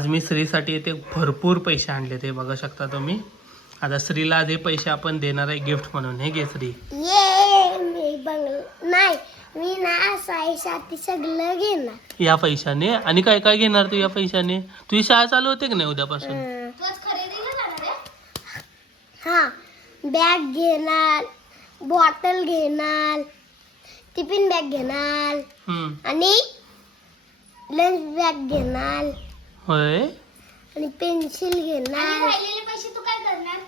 आज मी श्रीसाठी इथे भरपूर पैसे आणले ते बघा शकता तुम्ही. आता श्रीला हे पैसे आपण देणार आहे गिफ्ट म्हणून. हे घे श्री. ये मी नाही मी ना साईसाठी सगळं घेणार या पैशाने. आणि काय काय घेणार तू या पैशाने? तुझी शाळा चालू होते की नाही उद्यापासून? हा बॅग घेणार, बॉटल घेणार, टिफिन बॅग घेणार आणि लंच बॅग घेणार. होय. आणि पेन्सिल घेणार. राहिलेले पैसे तू काय करणार?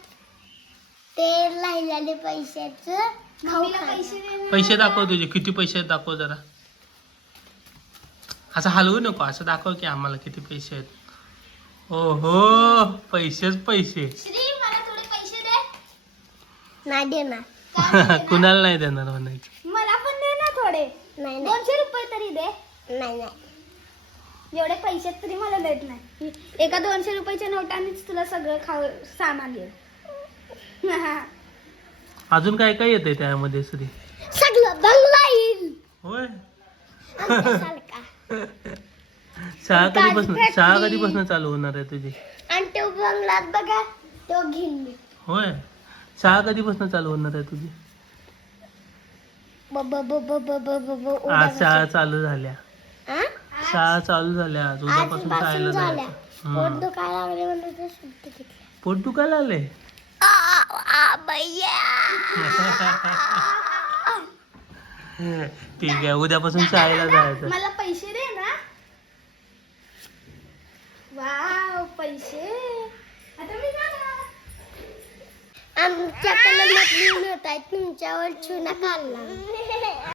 ते राहिलेले पैशाचं पैसे दाखव तुझे किती पैसे आहेत दाखव जरा. असं हलवू नको, असं दाखव की आम्हाला किती पैसे आहेत. ओहो पैसेच पैसे. मला थोडे पैसे दे. नाही देणार. कुणाला नाही देणार म्हणायचं. मला पण दे ना थोडे. नाही 200 रुपये तरी दे. नाही नाही एवढे पैसे तरी मला देत नाही. एका 200 रुपयाच्या नोटानेच तुला सगळं सामान येईल. अजून काय काय येते त्यामध्ये श्री? सगळं बंगला येईल. होय. सारखा. शाळा कधीपासून चालू होणार आहे तुझी? आणि तो बंगलात बघा तो घेईन मी. होय. शाळा कधीपासून चालू होणार आहे तुझी? आज शाळा चालू झाल्या. शाळा चालू झाल्या आज. उद्यापासून शाळेला जायचं. पोट दुखायला लागले म्हणून सुट्टी घेतली. पोट दुखायला आले. ठीक आहे उद्यापासून शाळेला जायचं. मला पैसे दे ना. वाव पैसे. आता मी जाणार. आमच्याकडे नकली नोट आहेत तुमच्यावर चुना काढला.